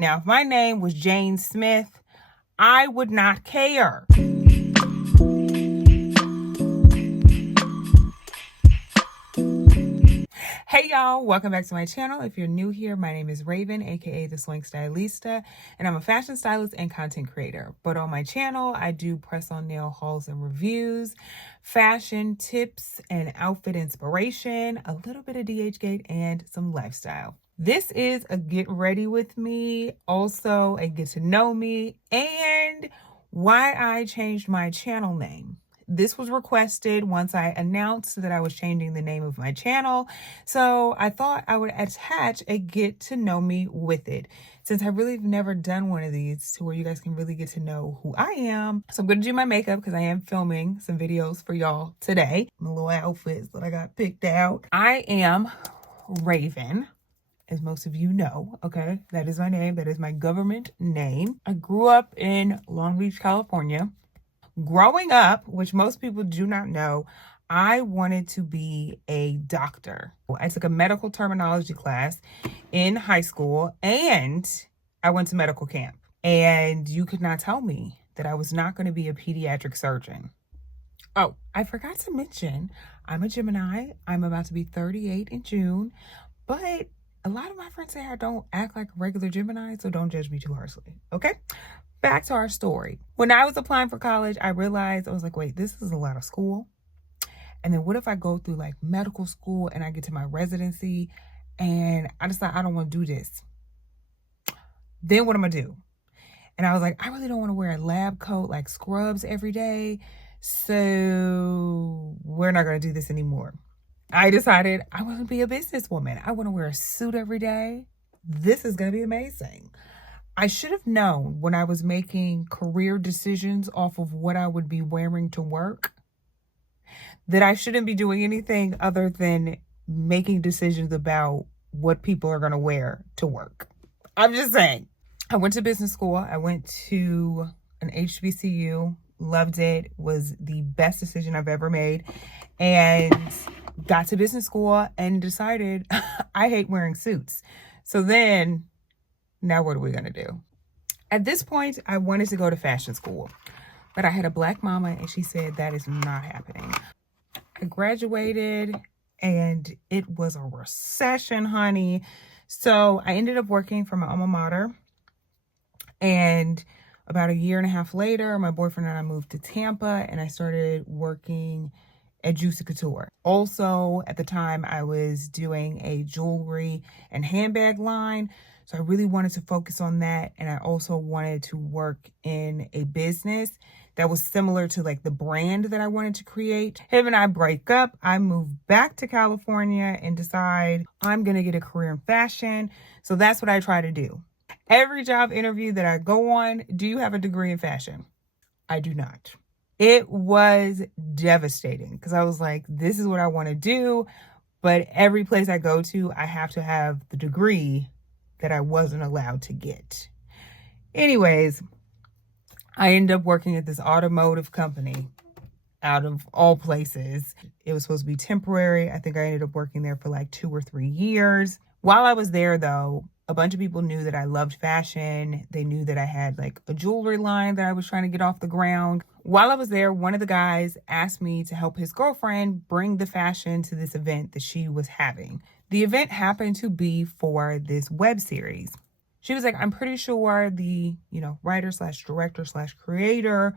Now, if my name was Jane Smith, I would not care. Hey y'all, welcome back to my channel. If you're new here, my name is Raven, aka the Swing Stylista, and I'm a fashion stylist and content creator. But on my channel, I do press-on nail hauls and reviews, fashion tips and outfit inspiration, a little bit of DHgate, and some lifestyle. This is a get ready with me, also a get to know me, and why I changed my channel name. This was requested once I announced that I was changing the name of my channel. So I thought I would attach a get to know me with it, since I really have never done one of these to where you guys can really get to know who I am. So I'm going to do my makeup because I am filming some videos for y'all today. My little outfits that I got picked out. I am Raven, as most of you know, okay? That is my name. That is my government name. I grew up in Long Beach, California. Growing up, which most people do not know, I wanted to be a doctor. I took a medical terminology class in high school and I went to medical camp. And you could not tell me that I was not going to be a pediatric surgeon. Oh, I forgot to mention, I'm a Gemini. I'm about to be 38 in June, but a lot of my friends say I don't act like a regular Gemini, so don't judge me too harshly, okay? Back to our story. When I was applying for college, I realized, I was like, wait, this is a lot of school. And then what if I go through like medical school and I get to my residency and I decide I don't want to do this? Then what am I gonna do? And I was like, I really don't want to wear a lab coat like scrubs every day. So we're not going to do this anymore. I decided I want to be a businesswoman. I want to wear a suit every day. This is going to be amazing. I should have known when I was making career decisions off of what I would be wearing to work that I shouldn't be doing anything other than making decisions about what people are going to wear to work. I'm just saying. I went to business school. I went to an HBCU, loved it, was the best decision I've ever made, and got to business school and decided I hate wearing suits. So then, now what are we going to do? At this point, I wanted to go to fashion school, but I had a black mama and she said that is not happening. I graduated and it was a recession, honey. So I ended up working for my alma mater, and about a year and a half later, my boyfriend and I moved to Tampa and I started working at Juicy Couture. Also, at the time, I was doing a jewelry and handbag line. So I really wanted to focus on that. And I also wanted to work in a business that was similar to like the brand that I wanted to create. Him and I break up. I move back to California and decide I'm going to get a career in fashion. So that's what I try to do. Every job interview that I go on, do you have a degree in fashion? I do not. It was devastating because I was like, this is what I want to do. But every place I go to, I have to have the degree that I wasn't allowed to get. Anyways, I ended up working at this automotive company out of all places. It was supposed to be temporary. I think I ended up working there for like 2 or 3 years. While I was there, though, a bunch of people knew that I loved fashion. They knew that I had like a jewelry line that I was trying to get off the ground. While I was there, one of the guys asked me to help his girlfriend bring the fashion to this event that she was having. The event happened to be for this web series. She was like, I'm pretty sure the, writer / director / creator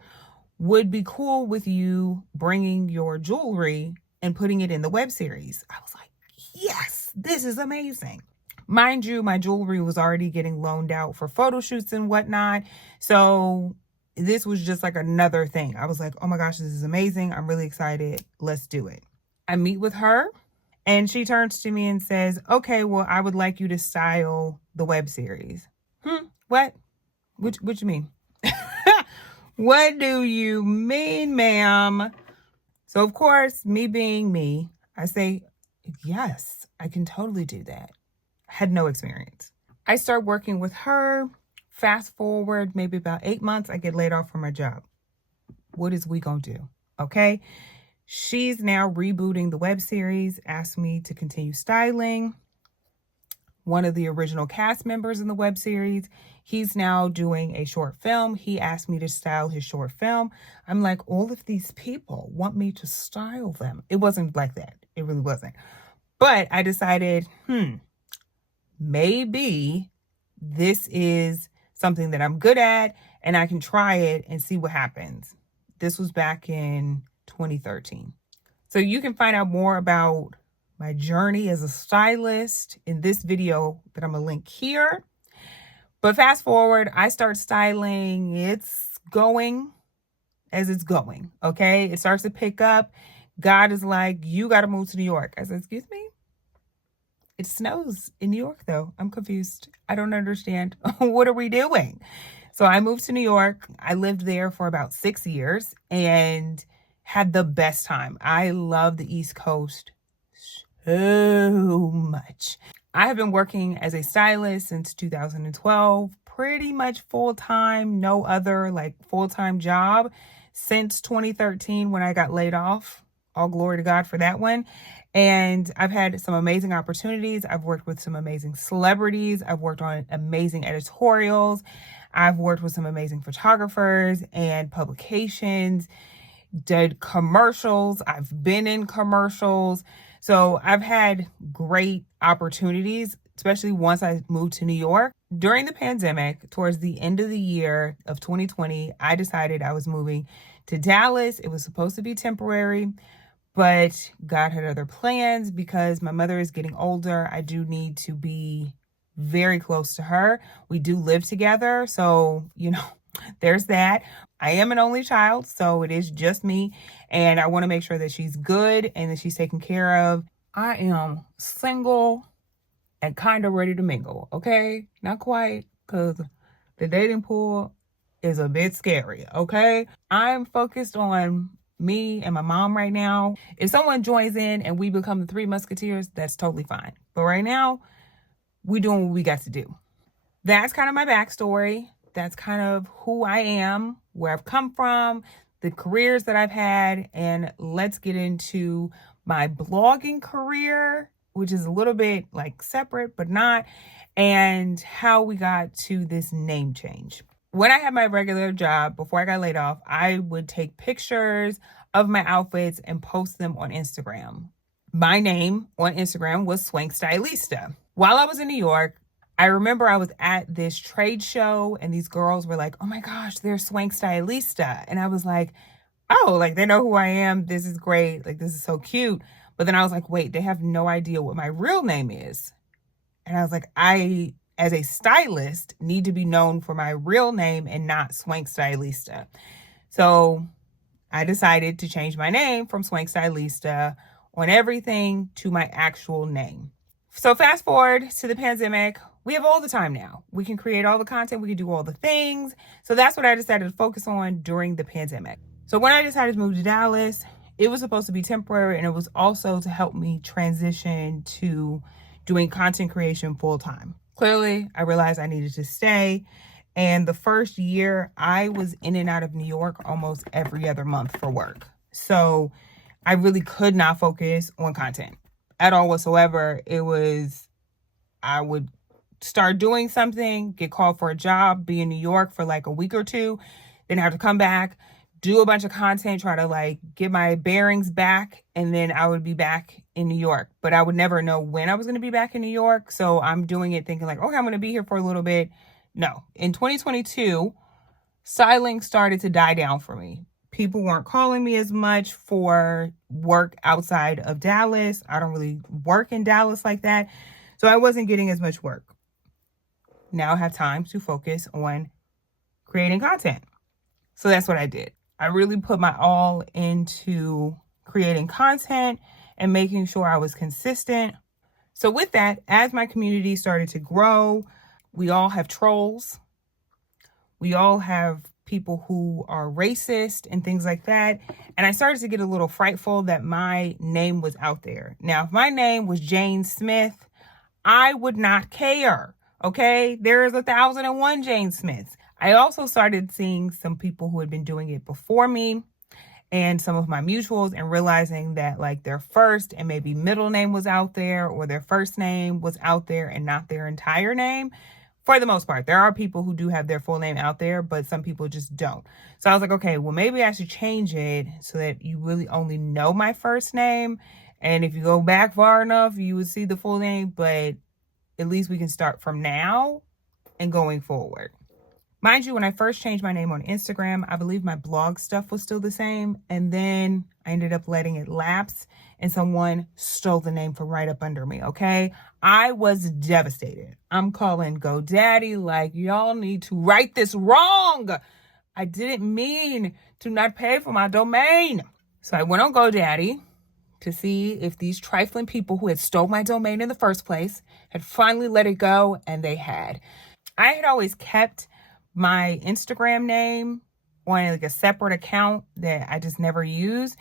would be cool with you bringing your jewelry and putting it in the web series. I was like, yes, this is amazing. Mind you, my jewelry was already getting loaned out for photo shoots and whatnot. So this was just like another thing. I was like, oh my gosh, this is amazing. I'm really excited. Let's do it. I meet with her and she turns to me and says, okay, well, I would like you to style the web series. What? What you mean? What do you mean, ma'am? So of course, me being me, I say, yes, I can totally do that. Had no experience. I start working with her. Fast forward, maybe about 8 months, I get laid off from my job. What is we gonna do? Okay. She's now rebooting the web series, asked me to continue styling. one of the original cast members in the web series. He's now doing a short film. He asked me to style his short film. I'm like, all of these people want me to style them. It wasn't like that. It really wasn't. But I decided, maybe this is something that I'm good at and I can try it and see what happens. This was back in 2013. So you can find out more about my journey as a stylist in this video that I'm going to link here. But fast forward, I start styling. It's going as it's going, okay? It starts to pick up. God is like, you got to move to New York. I said, excuse me? It snows in New York, though. I'm confused. I don't understand. What are we doing? So I moved to New York. I lived there for about 6 years and had the best time. I love the East Coast so much. I have been working as a stylist since 2012, pretty much full-time, no other like full-time job since 2013 when I got laid off. All glory to God for that one. And I've had some amazing opportunities. I've worked with some amazing celebrities. I've worked on amazing editorials. I've worked with some amazing photographers and publications, did commercials. I've been in commercials. So I've had great opportunities, especially once I moved to New York. During the pandemic, towards the end of the year of 2020, I decided I was moving to Dallas. It was supposed to be temporary, but God had other plans because my mother is getting older. I do need to be very close to her. We do live together. So, there's that. I am an only child, so it is just me. And I want to make sure that she's good and that she's taken care of. I am single and kind of ready to mingle, okay? Not quite, because the dating pool is a bit scary, okay? I'm focused on me and my mom right now. If someone joins in and we become the Three Musketeers, that's totally fine. But right now, we're doing what we got to do. That's kind of my backstory. That's kind of who I am, where I've come from, the careers that I've had, and let's get into my blogging career, which is a little bit like separate, but not, and how we got to this name change. When I had my regular job, before I got laid off, I would take pictures of my outfits and post them on Instagram. My name on Instagram was Swank Stylista. While I was in New York, I remember I was at this trade show and these girls were like, oh my gosh, they're Swank Stylista. And I was like, oh, like they know who I am. This is great. Like, this is so cute. But then I was like, wait, they have no idea what my real name is. And I was like, I, as a stylist, need to be known for my real name and not Swank Stylista. So I decided to change my name from Swank Stylista on everything to my actual name. So fast forward to the pandemic, we have all the time now. We can create all the content, we can do all the things. So that's what I decided to focus on during the pandemic. So when I decided to move to Dallas, it was supposed to be temporary, and it was also to help me transition to doing content creation full time. Clearly, I realized I needed to stay. And the first year, I was in and out of New York almost every other month for work. So I really could not focus on content at all whatsoever. It was, I would start doing something, get called for a job, be in New York for like a week or two, then have to come back, do a bunch of content, try to like get my bearings back, and then I would be back in New York. But I would never know when I was going to be back in New York. So I'm doing it thinking like, okay, I'm going to be here for a little bit. No. In 2022, styling started to die down for me. People weren't calling me as much for work outside of Dallas. I don't really work in Dallas like that. So I wasn't getting as much work. Now I have time to focus on creating content. So that's what I did. I really put my all into creating content and making sure I was consistent. So with that, as my community started to grow, we all have trolls. We all have people who are racist and things like that. And I started to get a little frightful that my name was out there. Now, if my name was Jane Smith, I would not care. Okay, there is 1,001 Jane Smiths. I also started seeing some people who had been doing it before me, and some of my mutuals, and realizing that like their first and maybe middle name was out there, or their first name was out there and not their entire name. For the most part, there are people who do have their full name out there, but some people just don't. So I was like, okay, well, maybe I should change it so that you really only know my first name. And if you go back far enough, you would see the full name, but at least we can start from now and going forward. Mind you, when I first changed my name on Instagram, I believe my blog stuff was still the same. And then I ended up letting it lapse and someone stole the name from right up under me, okay? I was devastated. I'm calling GoDaddy like, y'all need to right this wrong. I didn't mean to not pay for my domain. So I went on GoDaddy to see if these trifling people who had stole my domain in the first place had finally let it go, and they had. I had always kept my Instagram name on like a separate account that I just never use.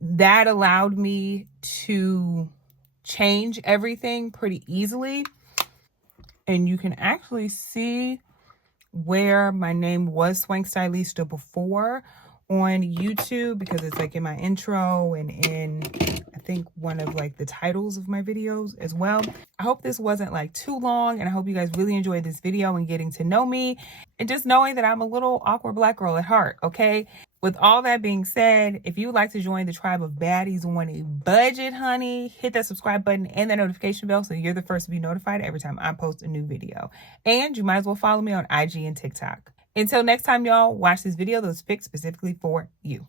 That allowed me to change everything pretty easily. And you can actually see where my name was Swank Stylista before on YouTube, because it's like in my intro and in, I think, one of like the titles of my videos as well. I hope this wasn't like too long, and I hope you guys really enjoyed this video and getting to know me and just knowing that I'm a little awkward black girl at heart, okay? With all that being said, if you would like to join the tribe of baddies on a budget, honey, hit that subscribe button and that notification bell so you're the first to be notified every time I post a new video. And you might as well follow me on IG and TikTok. Until next time, y'all, watch this video that was picked specifically for you.